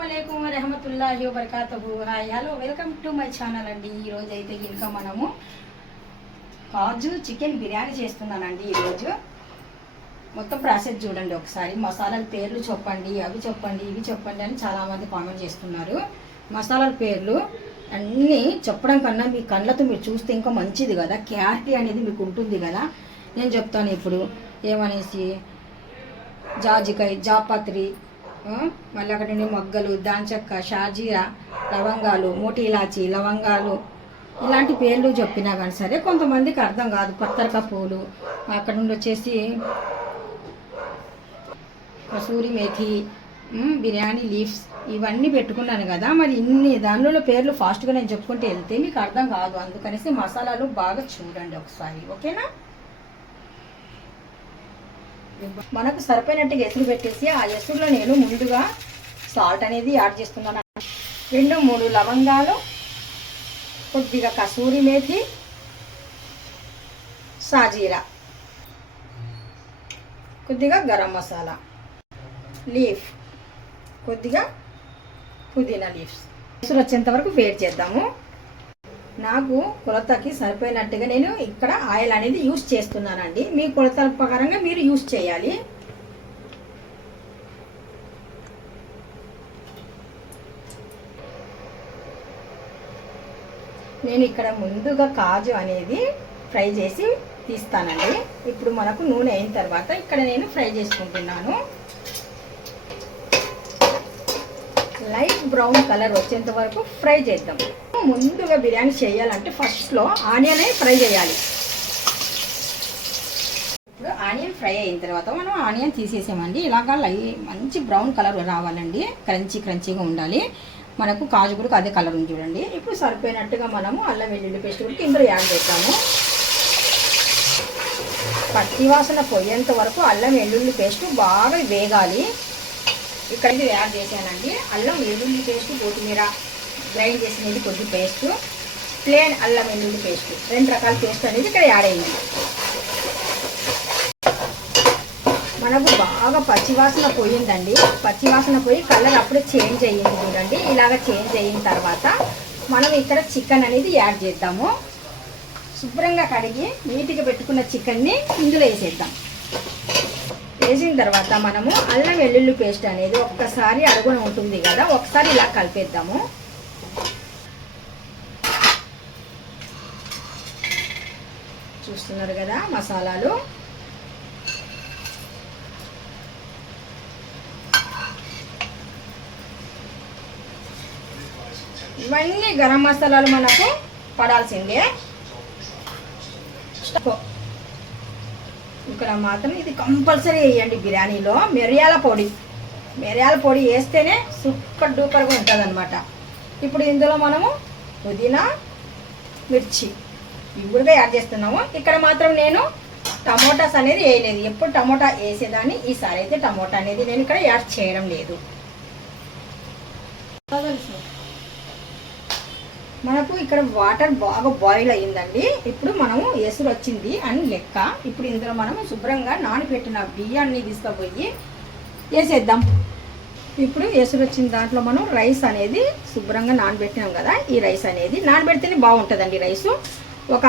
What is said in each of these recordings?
అస్సలం రహమతుల్లాహి వబర్కాతహు. Hi hello welcome to my channel అండి. ఈరోజు అయితే ఇంకా మనము కాజు చికెన్ బిర్యానీ చేస్తున్నానండి ఈరోజు. మొత్తం ప్రాసెస్ చూడండి ఒకసారి. మసాలాల పేర్లు చెప్పండి అవి చెప్పండి ఇవి చెప్పండి అని చాలామంది కామెంట్ చేస్తున్నారు. మసాలాల పేర్లు అన్నీ చెప్పడం కన్నా మీ కళ్ళతో మీరు చూస్తే ఇంకా మంచిది కదా. క్లారిటీ అనేది మీకు ఉంటుంది కదా. నేను చెప్తాను ఇప్పుడు. ఏమనేసి? జాజికాయ జాపత్రి మళ్ళీ అక్కడ నుండి మొగ్గలు దాంచక్క షాజీరా లవంగాలు మోటి ఇలాచి లవంగాలు ఇలాంటి పేర్లు చెప్పినా కానీ సరే కొంతమందికి అర్థం కాదు. పత్తరక పూలు అక్కడ నుండి వచ్చేసి కసూరి మేథి బిర్యానీ లీవ్స్ ఇవన్నీ పెట్టుకున్నాను కదా. మరి ఇన్ని దానిలో పేర్లు ఫాస్ట్గా నేను చెప్పుకుంటూ వెళ్తే మీకు అర్థం కాదు. అందుకనేసి మసాలాలు బాగా చూడండి ఒకసారి. ఓకేనా? మనకు సరిపోయినట్టుగా ఎసురు పెట్టేసి ఆ ఎసురులో నేను ముందుగా సాల్ట్ అనేది యాడ్ చేస్తున్నాను. రెండు మూడు లవంగాలు కొద్దిగా కసూరి మేతి సాజీరా కొద్దిగా గరం మసాలా లీఫ్ కొద్దిగా పుదీనా లీవ్స్. ఎసురు వచ్చేంత వరకు వేడి చేద్దాము. నాకు కొలతకి సరిపోయినట్టుగా నేను ఇక్కడ ఆయిల్ అనేది యూస్ చేస్తున్నానండి. మీ కొలతల ప్రకారంగా మీరు యూస్ చేయాలి. నేను ఇక్కడ ముందుగా కాజు అనేది ఫ్రై చేసి తీస్తానండి. ఇప్పుడు మనకు నూనె అయిన తర్వాత ఇక్కడ నేను ఫ్రై చేసుకుంటున్నాను. లైట్ బ్రౌన్ కలర్ వచ్చేంత వరకు ఫ్రై చేద్దాం. ముందుగా బిర్యానీ చేయాలంటే ఫస్ట్లో ఆనియనే ఫ్రై చేయాలి. ఇప్పుడు ఆనియన్ ఫ్రై అయిన తర్వాత మనం ఆనియన్ తీసేసామండి. ఇలాగా లై మంచి బ్రౌన్ కలర్ రావాలండి. క్రంచీ క్రంచీగా ఉండాలి. మనకు కాజు కూడా అదే కలర్ ఉంది చూడండి. ఇప్పుడు సరిపోయినట్టుగా మనము అల్లం వెల్లుల్లి పేస్ట్ కూడా ఇందులో యాడ్ చేస్తాము పత్తి వాసన పోయేంత వరకు అల్లం వెల్లుల్లి పేస్ట్ బాగా వేగాలి. ఇక్కడ ఇది యాడ్ చేశానండి. అల్లం వెల్లుల్లి పేస్ట్ కొత్తిమీర గ్రైండ్ చేసినది కొద్ది పేస్ట్ ప్లేన్ అల్లం వెల్లుల్లి పేస్ట్. రెండు రకాల పేస్ట్ అనేది ఇక్కడ యాడ్ అయింది. మనకు బాగా పచ్చివాసన పోయిందండి. పచ్చివాసన పోయి కలర్ అప్పుడే చేంజ్ అయ్యింది చూడండి. ఇలాగ చేంజ్ అయిన తర్వాత మనం ఇక్కడ చికెన్ అనేది యాడ్ చేద్దాము. శుభ్రంగా కడిగి నీట్గా పెట్టుకున్న చికెన్ని ఇందులో వేసేద్దాం. వేసిన తర్వాత మనము అల్లం వెల్లుల్లి పేస్ట్ అనేది ఒక్కసారి అడుగున ఉంటుంది కదా ఒకసారి ఇలా కలిపేద్దాము. చూస్తున్నారు కదా మసాలాలు. ఇవన్నీ గరం మసాలాలు మనకు పడాల్సిందే. స్టవ్ ఇక్కడ మాత్రం ఇది కంపల్సరీ వేయండి బిర్యానీలో. మిరియాల పొడి. మిరియాల పొడి వేస్తేనే సూపర్ డూపర్గా ఉంటుంది అనమాట ఇప్పుడు ఇందులో మనము పుదీనా మిర్చి ఇవి కూడా యాడ్ చేస్తున్నాము. ఇక్కడ మాత్రం నేను టమోటాస్ అనేది వేయలేదు. ఎప్పుడు టమోటా వేసేదాన్ని ఈసారి అయితే టమోటా అనేది నేను ఇక్కడ యాడ్ చేయడం లేదు. మనకు ఇక్కడ వాటర్ బాగా బాయిల్ అయ్యిందండి. ఇప్పుడు మనము ఎసురు వచ్చింది అని లెక్క. ఇప్పుడు ఇందులో మనము శుభ్రంగా నానబెట్టిన బియ్యాన్ని తీసుకుపోయి వేసేద్దాం. ఇప్పుడు ఎసురు వచ్చిన దాంట్లో మనం రైస్ అనేది శుభ్రంగా నానబెట్టినాం కదా. ఈ రైస్ అనేది నానబెడితేనే బాగుంటుందండి రైసు. ఒక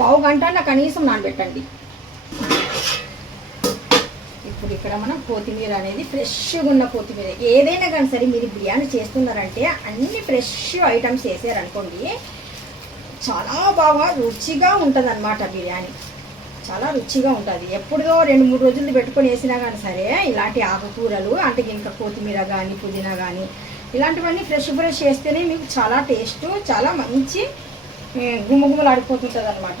పావు గంట కనీసం నానబెట్టండి. ఇప్పుడు ఇక్కడ మనం కొత్తిమీర అనేది ఫ్రెష్గా ఉన్న కొత్తిమీర. ఏదైనా కానీ సరే మీరు బిర్యానీ చేస్తున్నారంటే అన్ని ఫ్రెష్ ఐటమ్స్ వేసారనుకోండి చాలా బాగా రుచిగా ఉంటుంది అనమాట బిర్యానీ. చాలా రుచిగా ఉంటుంది. ఎప్పుడో రెండు మూడు రోజులు పెట్టుకొని వేసినా కానీ సరే ఇలాంటి ఆకుకూరలు అంటే ఇంకా కొత్తిమీర కానీ పుదీనా కానీ ఇలాంటివన్నీ ఫ్రెష్ ఫ్రెష్ వేస్తేనే మీకు చాలా టేస్ట్ చాలా మంచి గుమ్మగుమ్మలాడిపోతుంటుంది అనమాట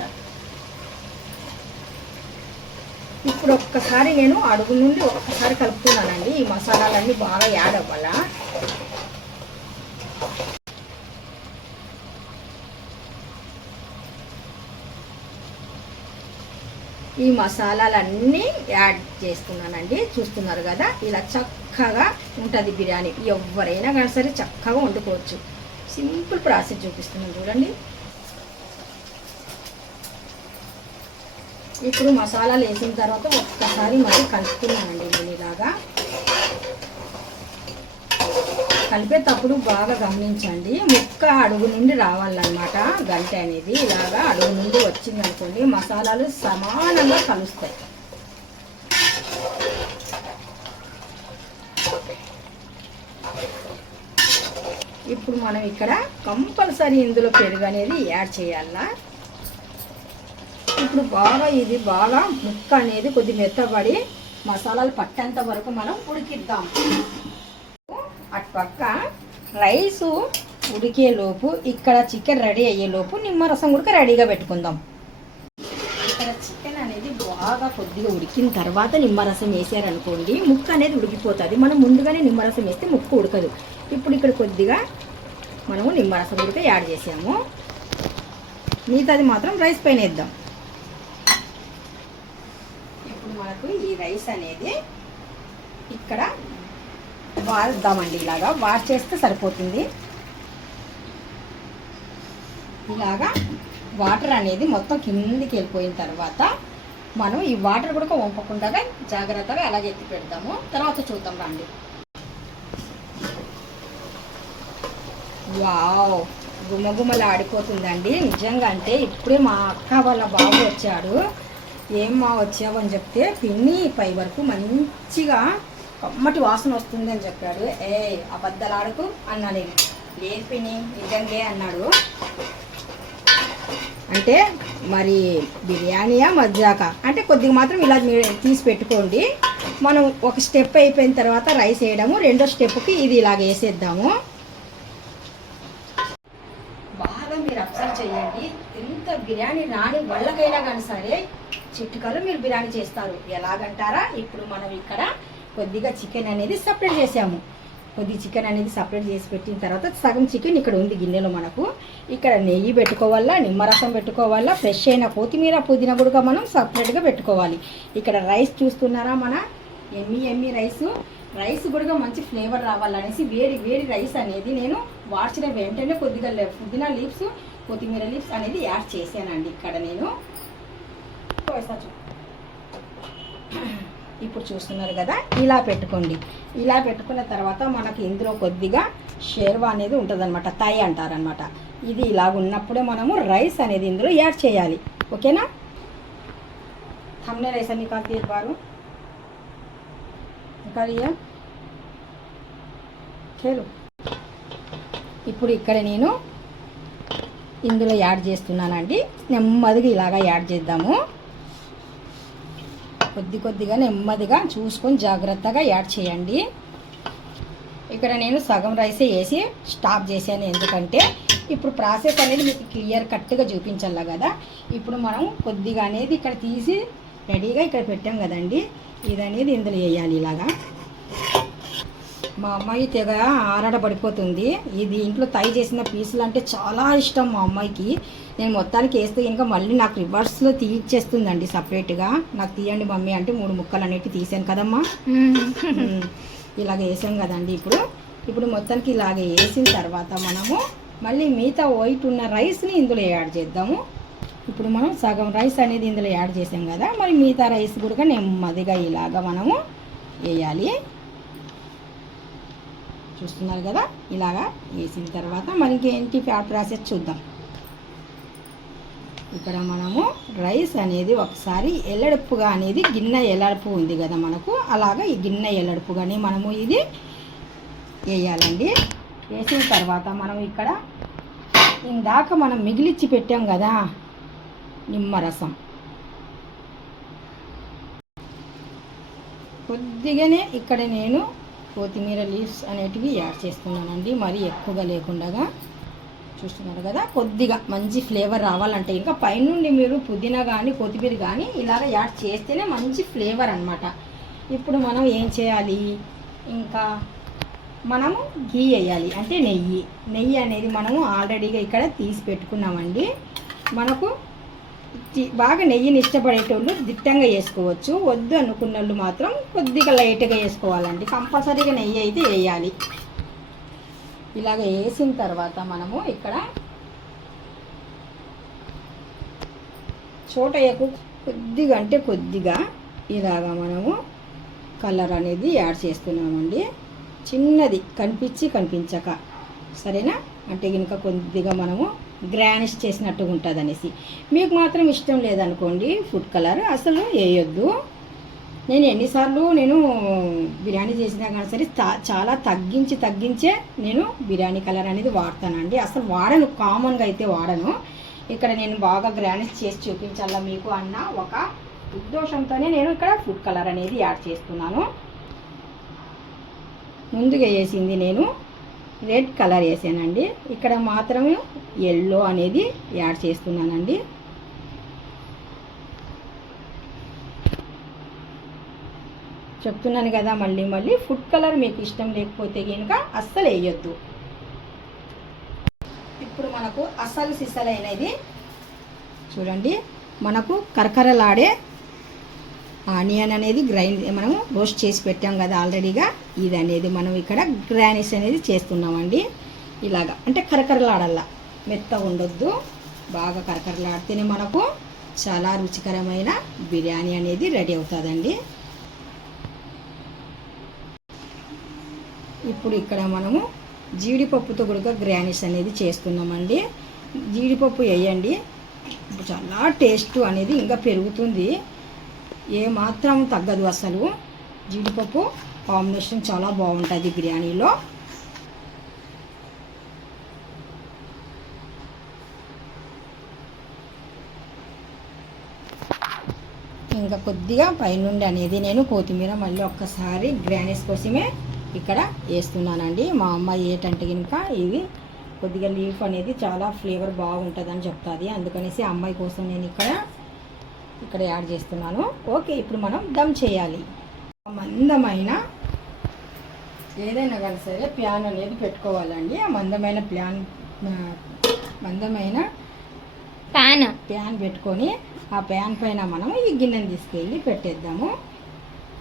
ఇప్పుడు ఒక్కసారి నేను అడుగు నుండి ఒక్కసారి కలుపుతున్నానండి. ఈ మసాలాలన్నీ బాగా యాడ్ అవ్వాలా? ఈ మసాలాలన్నీ యాడ్ చేస్తున్నానండి. చూస్తున్నారు కదా ఇలా చక్కగా ఉంటుంది బిర్యానీ. ఎవరైనా కానీ సరే చక్కగా వండుకోవచ్చు. సింపుల్ ప్రాసెస్ చూపిస్తున్నాను చూడండి. ఇప్పుడు మసాలాలు వేసిన తర్వాత ఒక్కసారి మరి కలుపుకున్నానండి నేను ఇలాగా. కలిపేటప్పుడు బాగా గమనించండి ముక్క అడుగు నుండి రావాలన్నమాట. గంట అనేది ఇలాగా అడుగు నుండి వచ్చిందనుకోండి మసాలాలు సమానంగా కలుస్తాయి. ఇప్పుడు మనం ఇక్కడ కంపల్సరీ ఇందులో పెరుగు అనేది యాడ్ చేయాలా? ఇప్పుడు బాగా ఇది బాగా ముక్క అనేది కొద్ది మెత్తబడి మసాలాలు పట్టేంత వరకు మనం ఉడికిద్దాం. అటు పక్క రైసు ఉడికేలోపు ఇక్కడ చికెన్ రెడీ అయ్యేలోపు నిమ్మరసం కూడా రెడీగా పెట్టుకుందాం. ఇక్కడ చికెన్ అనేది బాగా కొద్దిగా ఉడికిన తర్వాత నిమ్మరసం వేసారనుకోండి ముక్క అనేది ఉడికిపోతుంది. మనం ముందుగానే నిమ్మరసం వేస్తే ముక్క ఉడకదు. ఇప్పుడు ఇక్కడ కొద్దిగా మనము నిమ్మరసం ఉడిక యాడ్ చేసాము. మిగతాది మాత్రం రైస్ పైన వేద్దాం ఇప్పుడు మనకు ఈ రైస్ అనేది ఇక్కడ వారుద్దామండి ఇలాగా. వాష్ చేస్తే సరిపోతుంది. ఇలాగా వాటర్ అనేది మొత్తం కిందికి వెళ్ళిపోయిన తర్వాత మనం ఈ వాటర్ కూడా వంపకుండా జాగ్రత్తగా అలాగే ఎత్తి పెడతాము తర్వాత చూద్దాం రండి. వావ్! గుమగుమలు ఆడిపోతుందండి నిజంగా అంటే ఇప్పుడే మా అక్క వాళ్ళ బాబు వచ్చాడు. ఏం మా వచ్చావు అని చెప్తే పిన్ని పై వరకు మంచిగా కమ్మటి వాసన వస్తుంది అని చెప్పాడు. ఏ అబద్ధాలు ఆడకు అన్నా నేను లేదు పిన్ని నిజంగా అన్నాడు. అంటే మరి బిర్యానీయా మజ్జాక? అంటే కొద్దిగా మాత్రం ఇలా తీసి పెట్టుకోండి. మనం ఒక స్టెప్ అయిపోయిన తర్వాత రైస్ వేయడము రెండో స్టెప్కి ఇది ఇలాగ వేసేద్దాము. బాగా మీరు అబ్జర్వ్ చేయండి. ఎంత బిర్యానీ రాని వాళ్ళకైనా కానీ సరే చిట్కాలు మీరు బిర్యానీ చేస్తారు. ఎలాగంటారా? ఇప్పుడు మనం ఇక్కడ కొద్దిగా చికెన్ అనేది సపరేట్ చేసాము. కొద్ది చికెన్ అనేది సపరేట్ చేసి పెట్టిన తర్వాత సగం చికెన్ ఇక్కడ ఉంది గిన్నెలో మనకు. ఇక్కడ నెయ్యి పెట్టుకోవాలా నిమ్మరసం పెట్టుకోవాలా ఫ్రెష్ అయిన కొత్తిమీర పుదీనా కూడా మనం సపరేట్గా పెట్టుకోవాలి. ఇక్కడ రైస్ చూస్తున్నారా మన? ఎమ్మి ఎమ్మి రైస్ రైస్ కూడా మంచి ఫ్లేవర్ రావాలనేసి వేడి వేడి రైస్ అనేది నేను వాడ్చిన వెంటనే కొద్దిగా పుదీనా లీవ్స్ కొత్తిమీర లీవ్స్ అనేది యాడ్ చేశానండి. ఇక్కడ నేను ఇప్పుడు చూస్తున్నారు కదా ఇలా పెట్టుకోండి ఇలా పెట్టుకున్న తర్వాత మనకి ఇందులో కొద్దిగా షేర్వా అనేది ఉంటుంది అనమాట తాయి అంటారనమాట ఇది ఇలా ఉన్నప్పుడే మనము రైస్ అనేది ఇందులో యాడ్ చేయాలి ఓకేనా हमने ऐसा निकालती है एक बार నికాలియా చేలు ఇప్పుడు ఇక్కడ నేను ఇందులో యాడ్ చేస్తున్నానండి నెమ్మదిగా ఇలాగా యాడ్ చేద్దాము కొద్ది కొద్దిగా నెమ్మదిగా చూసుకొని జాగ్రత్తగా యాడ్ చేయండి. ఇక్కడ నేను సగం రైసే వేసి స్టాప్ చేశాను. ఎందుకంటే ఇప్పుడు ప్రాసెస్ అనేది మీకు క్లియర్ కట్గా చూపించాలి కదా? ఇప్పుడు మనం కొద్దిగా అనేది ఇక్కడ తీసి రెడీగా ఇక్కడ పెట్టాం కదండి. ఇది అనేది ఇందులో వేయాలి ఇలాగా. మా అమ్మాయి తెగ ఆరాడబడిపోతుంది ఇది ఇంట్లో తై చేసిన పీసులు అంటే చాలా ఇష్టం మా అమ్మాయికి. నేను మొత్తానికి వేస్తే ఇంకా మళ్ళీ నాకు రివర్స్లో తీయించేస్తుందండి సపరేట్గా. నాకు తీయండి మమ్మీ అంటే మూడు ముక్కలు అనేవి తీసాను కదమ్మా ఇలాగ వేసాం కదండి ఇప్పుడు. ఇప్పుడు మొత్తానికి ఇలాగ వేసిన తర్వాత మనము మళ్ళీ మిగతా వైట్ ఉన్న రైస్ని ఇందులో యాడ్ చేద్దాము. ఇప్పుడు మనం సగం రైస్ అనేది ఇందులో యాడ్ చేసాం కదా. మరి మిగతా రైస్ కూడా నెమ్మదిగా ఇలాగ మనము వేయాలి. చూస్తున్నారు కదా? ఇలాగా వేసిన తర్వాత మనకి ఏంటి ఫ్యాట్ ప్రాసెస్ చూద్దాం. ఇక్కడ మనము రైస్ అనేది ఒకసారి ఎల్లడుపుగా అనేది గిన్నె ఎల్లడుపు ఉంది కదా మనకు? అలాగా ఈ గిన్నె ఎల్లడుపుగానే మనము ఇది వేయాలండి. వేసిన తర్వాత మనం ఇక్కడ ఇందాక మనం మిగిలిచ్చి పెట్టాం కదా నిమ్మరసం. కొద్దిగానే ఇక్కడ నేను కొత్తిమీర లీవ్స్ అనేటివి యాడ్ చేస్తున్నానండి. మరీ ఎక్కువగా లేకుండా చూస్తున్నారు కదా కొద్దిగా మంచి ఫ్లేవర్ రావాలంటే ఇంకా పైనుండి మీరు పుదీనా కానీ కొత్తిమీర కానీ ఇలాగ యాడ్ చేస్తేనే మంచి ఫ్లేవర్ అన్నమాట. ఇప్పుడు మనం ఏం చేయాలి? ఇంకా మనము గీ వేయాలి. అంటే నెయ్యి. నెయ్యి అనేది మనము ఆల్రెడీగా ఇక్కడ తీసి పెట్టుకున్నామండి. మనకు బాగా నెయ్యిని ఇష్టపడేటోళ్ళు దిట్టంగా వేసుకోవచ్చు. వద్దు అనుకున్న వాళ్ళు మాత్రం కొద్దిగా లైట్గా వేసుకోవాలండి. కంపల్సరీగా నెయ్యి అయితే వేయాలి. ఇలాగ వేసిన తర్వాత మనము ఇక్కడ చోట కొద్దిగా అంటే కొద్దిగా ఇలాగా మనము కలర్ అనేది యాడ్ చేస్తున్నామండి. చిన్నది కనిపించి కనిపించక. సరేనా? అంటే కనుక కొద్దిగా మనము గ్రానిష్ చేసినట్టుగా ఉంటుంది అనేసి మీకు మాత్రం ఇష్టం లేదనుకోండి ఫుడ్ కలర్. అసలు వేయొద్దు. నేను ఎన్నిసార్లు నేను బిర్యానీ చేసినా కానీ సరే చాలా తగ్గించి తగ్గించే నేను బిర్యానీ కలర్ అనేది వాడతానండి. అసలు వాడను కామన్గా అయితే వాడను. ఇక్కడ నేను బాగా గ్రానిష్ చేసి చూపించాలా మీకు అన్న ఒక ఉద్దేశంతోనే నేను ఇక్కడ ఫుడ్ కలర్ అనేది యాడ్ చేస్తున్నాను. ముందుగా వేసింది నేను రెడ్ కలర్ వేసానండి. ఇక్కడ మాత్రమే ఎల్లో అనేది యాడ్ చేస్తున్నానండి. చెప్తున్నాను కదా మళ్ళీ మళ్ళీ ఫుడ్ కలర్ మీకు ఇష్టం లేకపోతే కనుక అస్సలు వేయొద్దు. ఇప్పుడు మనకు అసలు అనేది చూడండి. మనకు కరకరలాడే ఆనియన్ అనేది గ్రైండ్ మనం రోస్ట్ చేసి పెట్టాం కదా ఆల్రెడీగా. ఇది అనేది మనం ఇక్కడ గ్రానిష్ అనేది చేస్తున్నామండి. ఇలాగా. అంటే కరకరలాడల్లా. మెత్తగా ఉండొద్దు. బాగా కరకరలాడితేనే మనకు చాలా రుచికరమైన బిర్యానీ అనేది రెడీ అవుతుందండి. ఇప్పుడు ఇక్కడ మనము జీడిపప్పుతో కూడా గ్రానిస్ అనేది చేస్తున్నామండి. జీడిపప్పు వేయండి. చాలా టేస్ట్ అనేది ఇంకా పెరుగుతుంది. ఏ మాత్రం తగ్గదు అసలు. జీడిపప్పు కాంబినేషన్ చాలా బాగుంటుంది బిర్యానీలో. ఇంకా కొద్దిగా పైనుండి అనేది నేను కొత్తిమీర మళ్ళీ ఒక్కసారి గ్రానీస్ కోసమే ఇక్కడ వేస్తున్నానండి. మా అమ్మ ఏటంటే కనుక ఇది కొద్దిగా లీఫ్ అనేది చాలా ఫ్లేవర్ బాగుంటుందని చెప్తుంది. అందుకనేసి అమ్మాయి కోసం నేను ఇక్కడ ఇక్కడ యాడ్ చేస్తున్నాను. ఓకే ఇప్పుడు మనం దమ్ చేయాలి. మందమైన ఏదైనా కానీ సరే ప్యాన్ అనేది పెట్టుకోవాలండి. ఆ మందమైన ప్యాన్ మందమైన పాన్ ప్యాన్ పెట్టుకొని ఆ ప్యాన్ పైన మనం ఈ గిన్నెని తీసుకెళ్ళి పెట్టేద్దాము.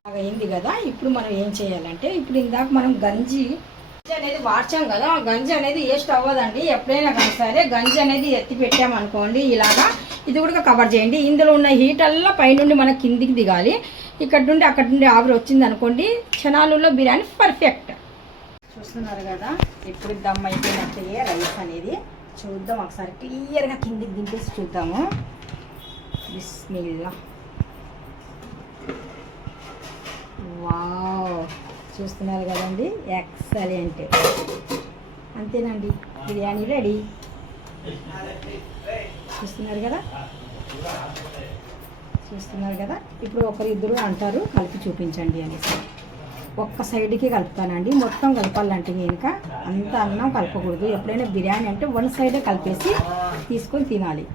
బాగా అయింది కదా. ఇప్పుడు మనం ఏం చేయాలంటే ఇప్పుడు ఇందాక మనం గంజి గంజి అనేది వాడ్చాం కదా. ఆ గంజి అనేది వేస్ట్ అవ్వదండి ఎప్పుడైనా కానీ సరే గంజి అనేది ఎత్తి పెట్టామనుకోండి ఇలాగా ఇది కూడా కవర్ చేయండి. ఇందులో ఉన్న హీట్ అల్లా పైనుండి మన కిందికి దిగాలి. ఇక్కడ నుండి అక్కడ నుండి ఆవిరి వచ్చింది అనుకోండి క్షణాలలో బిర్యానీ పర్ఫెక్ట్ చూస్తున్నారు కదా ఇప్పుడు దమ్ అయిపోయినట్టే రైస్ అనేది. చూద్దాం ఒకసారి క్లియర్గా కిందికి దింపేసి చూద్దాము. బిస్మిల్లా. వావ్. చూస్తున్నారు కదండి ఎక్సలెంట్ అంతేనండి బిర్యానీ రెడీ చూస్తున్నారు కదా? చూస్తున్నారు కదా? ఇప్పుడు ఒకరిద్దరు అంటారు కలిపి చూపించండి అనేసి. ఒక్క సైడ్కి కలుపుతానండి. మొత్తం కలపాలంటే కనుక అంత అన్నం కలపకూడదు. ఎప్పుడైనా బిర్యానీ అంటే వన్ సైడే కలిపేసి తీసుకొని తినాలి.